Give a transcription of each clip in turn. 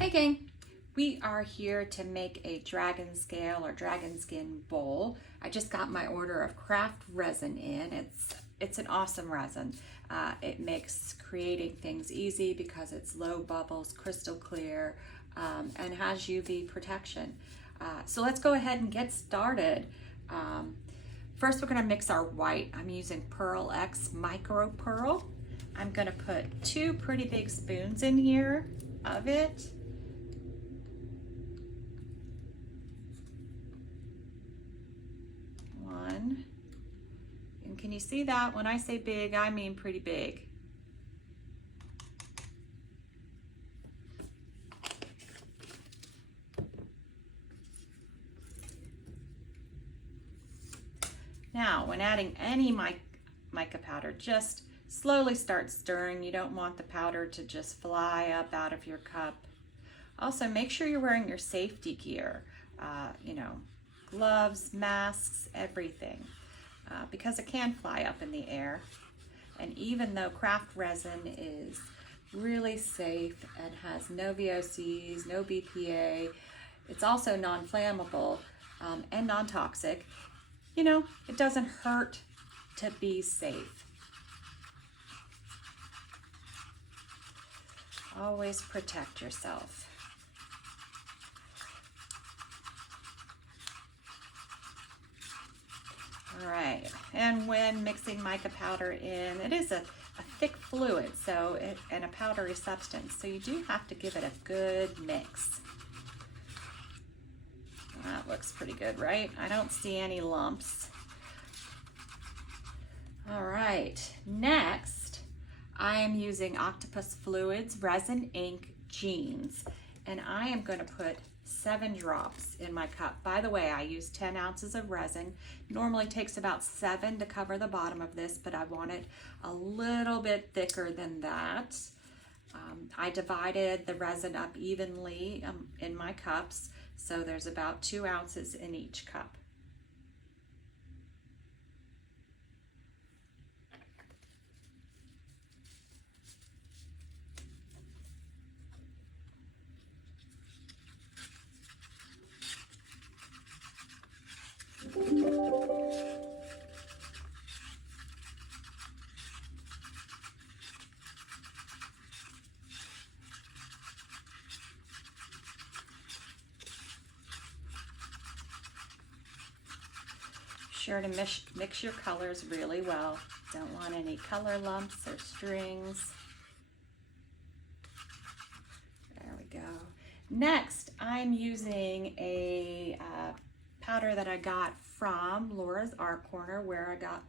Hey gang, we are here to make a dragon scale or dragon skin bowl. I just got my order of craft resin in. It's an awesome resin. It makes creating things easy because it's low bubbles, crystal clear, and has UV protection. So let's go ahead and get started. First we're going to mix our white. I'm using Pearl X Micro Pearl. I'm going to put 2 pretty big spoons in here of it. One. And can you see that? When I say big, I mean pretty big. Now, when adding any mica powder, just slowly start stirring. You don't want the powder to just fly up out of your cup. Also, make sure you're wearing your safety gear, gloves, masks, everything, because it can fly up in the air. And even though craft resin is really safe and has no VOCs, no BPA, it's also non-flammable and non-toxic. It doesn't hurt to be safe. Always protect yourself. All right, and when mixing mica powder in, it is a thick fluid, and a powdery substance, so you do have to give it a good mix. That looks pretty good, right? I don't see any lumps. All right, next, I am using Octopus Fluids Resin Ink Jeans, and I am going to put 7 drops in my cup. By the way, I use 10 ounces of resin. Normally takes about 7 to cover the bottom of this, but I want it a little bit thicker than that. I divided the resin up evenly in my cups, so there's about 2 ounces in each cup. Sure to mix your colors really well. Don't want any color lumps or strings. There we go. Next, I'm using a powder that I got from Laura's Art Corner, where I got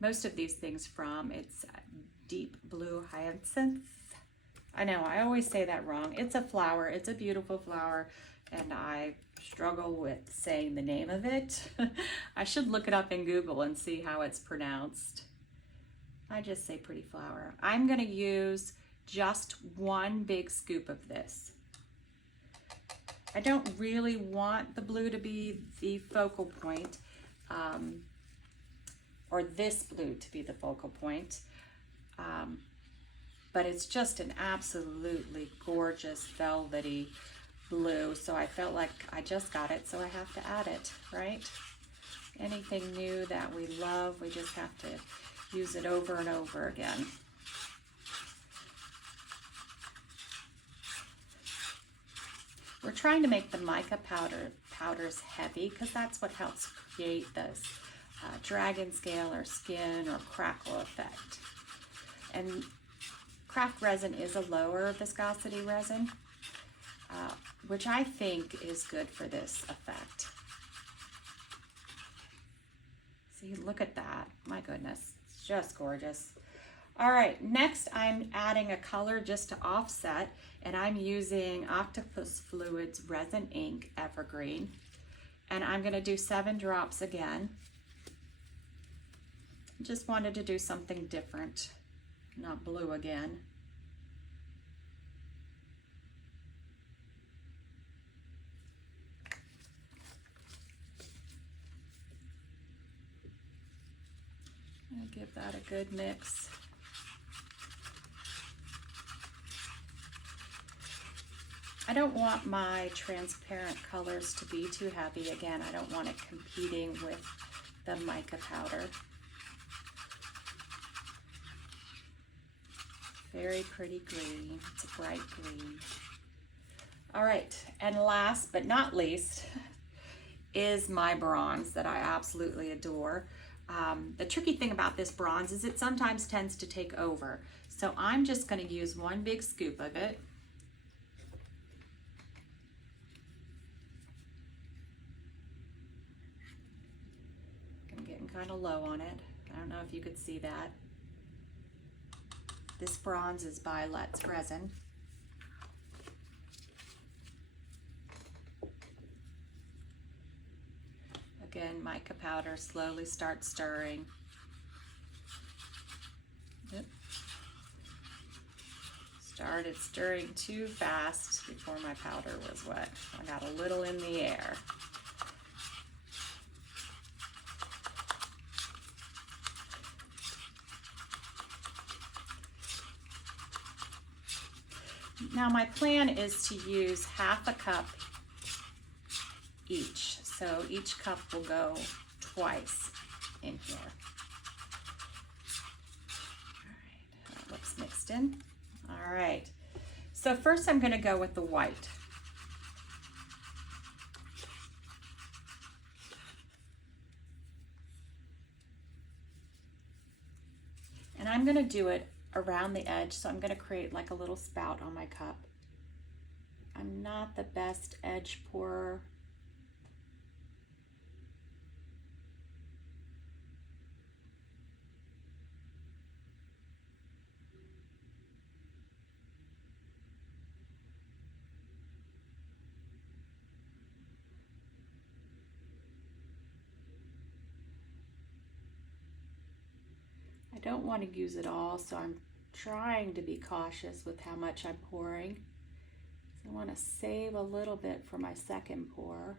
most of these things from. It's Deep Blue Hyacinth. I know, I always say that wrong. It's a flower, it's a beautiful flower, and I struggle with saying the name of it. I should look it up in Google and see how it's pronounced. I just say pretty flower. I'm going to use just 1 big scoop of this. I don't really want the blue to be the focal point, or this blue to be the focal point, but it's just an absolutely gorgeous velvety blue, so I felt like I just got it, so I have to add it, right? Anything new that we love, we just have to use it over and over again. We're trying to make the mica powders heavy because that's what helps create this dragon scale or skin or crackle effect. And craft resin is a lower viscosity resin, which I think is good for this effect. See, look at that. My goodness, it's just gorgeous. All right, next I'm adding a color just to offset, and I'm using Octopus Fluids Resin Ink Evergreen, and I'm gonna do 7 drops again. Just wanted to do something different, not blue again. I'll give that a good mix. I don't want my transparent colors to be too heavy. Again, I don't want it competing with the mica powder. Very pretty green. It's a bright green. All right, and last but not least is my bronze that I absolutely adore. The tricky thing about this bronze is it sometimes tends to take over. So I'm just going to use one big scoop of it. I'm getting kind of low on it. I don't know if you could see that. This bronze is by Resin. Again, mica powder, slowly start stirring. Yep. Started stirring too fast before my powder was wet. I got a little in the air. Now my plan is to use half a cup each. So each cup will go twice in here. All right, that looks mixed in. All right, so first I'm going to go with the white. And I'm going to do it around the edge, so I'm going to create like a little spout on my cup. I'm not the best edge pourer. I don't want to use it all, so I'm trying to be cautious with how much I'm pouring. I want to save a little bit for my second pour.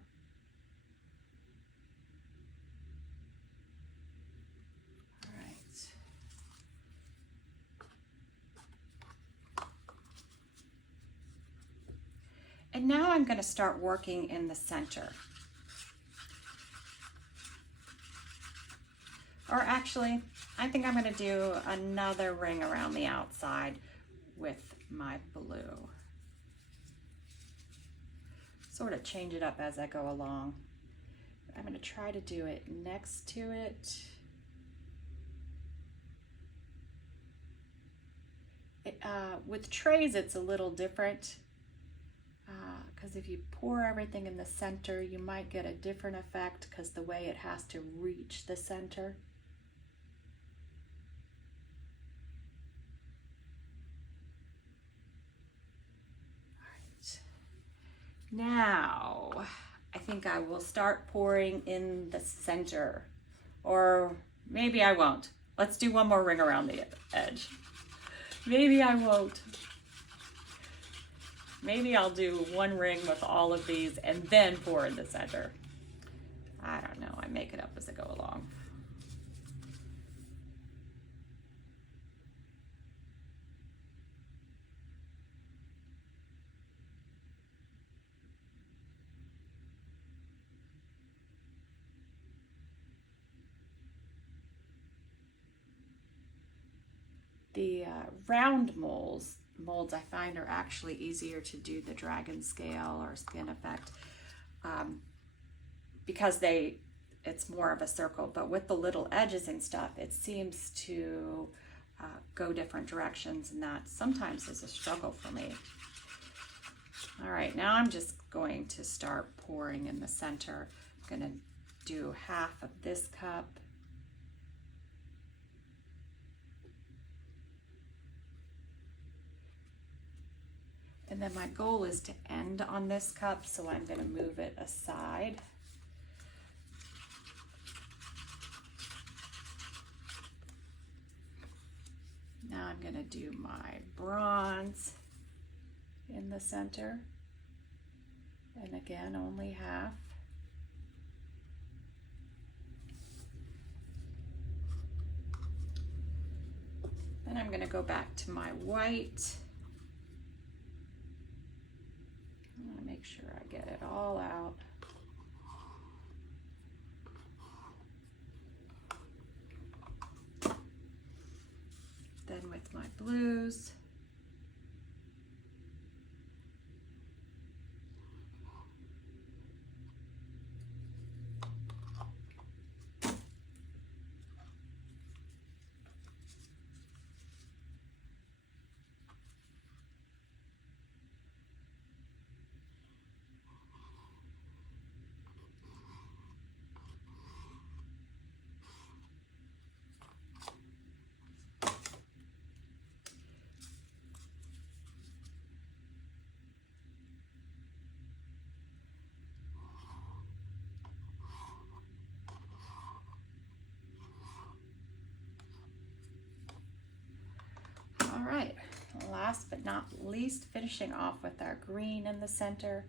All right. And now I'm going to start working in the center. Or actually, I think I'm going to do another ring around the outside with my blue. Sort of change it up as I go along. I'm going to try to do it next to it. With trays, it's a little different because if you pour everything in the center, you might get a different effect because the way it has to reach the center. Now, I think I will start pouring in the center, or maybe I won't. Let's do one more ring around the edge. Maybe I won't. Maybe I'll do one ring with all of these and then pour in the center. I don't know, I make it up as I go along. The round molds I find are actually easier to do the dragon scale or skin effect because it's more of a circle, but with the little edges and stuff, it seems to go different directions, and that sometimes is a struggle for me. All right, now I'm just going to start pouring in the center. I'm going to do half of this cup. And then my goal is to end on this cup, so I'm going to move it aside. Now I'm going to do my bronze in the center. And again, only half. Then I'm going to go back to my white. Make sure I get it all out. Then with my blues. All right, last but not least, finishing off with our green in the center.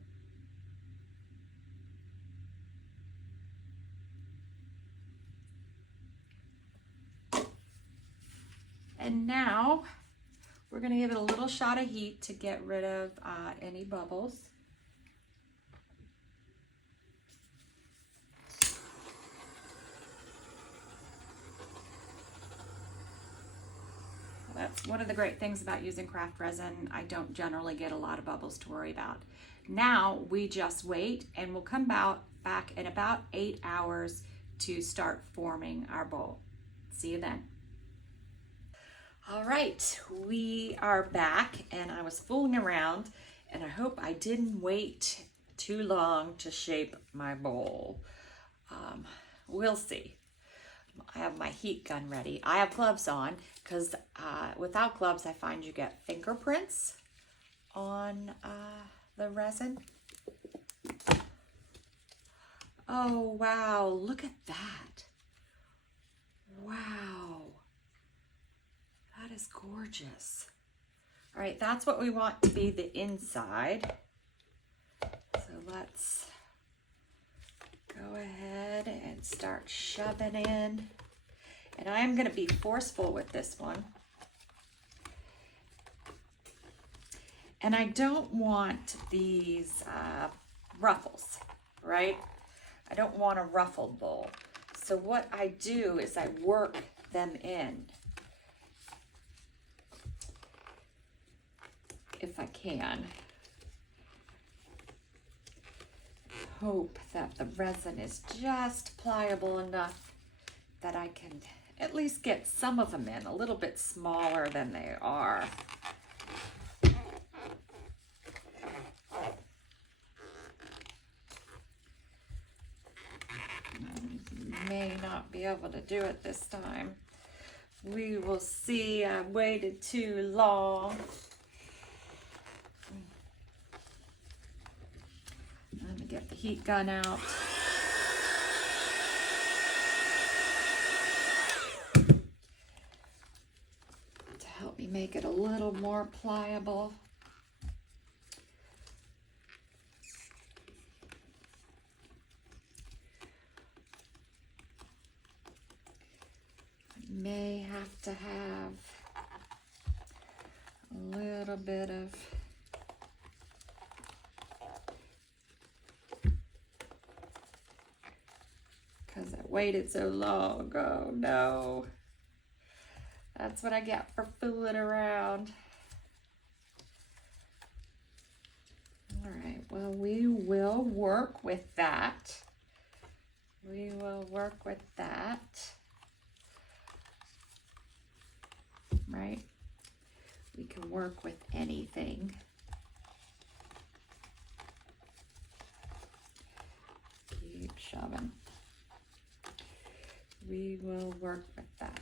And now we're going to give it a little shot of heat to get rid of any bubbles. That's one of the great things about using craft resin. I don't generally get a lot of bubbles to worry about. Now we just wait, and we'll come back in about 8 hours to start forming our bowl. See you then. All right, we are back, and I was fooling around, and I hope I didn't wait too long to shape my bowl. We'll see. I have my heat gun ready. I have gloves on because without gloves, I find you get fingerprints on the resin. Oh, wow, look at that. Wow, that is gorgeous. All right, that's what we want to be the inside. So let's go ahead and start shoving in. And I am going to be forceful with this one. And I don't want these ruffles, right? I don't want a ruffled bowl. So what I do is I work them in, if I can. Hope that the resin is just pliable enough that I can at least get some of them in a little bit smaller than they are. May not be able to do it this time. We will see. I waited too long. Let me get the heat gun out. To help me make it a little more pliable. May have to have a little bit of because I waited so long. Oh no. That's what I get for fooling around. All right, well, we will work with that. We will work with that. Right? We can work with anything. Keep shoving. We will work with that.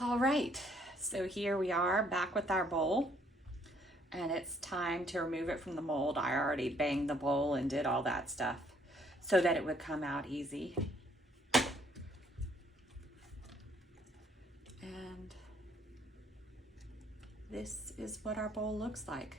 All right, so here we are back with our bowl, and it's time to remove it from the mold. I already banged the bowl and did all that stuff so that it would come out easy. And this is what our bowl looks like.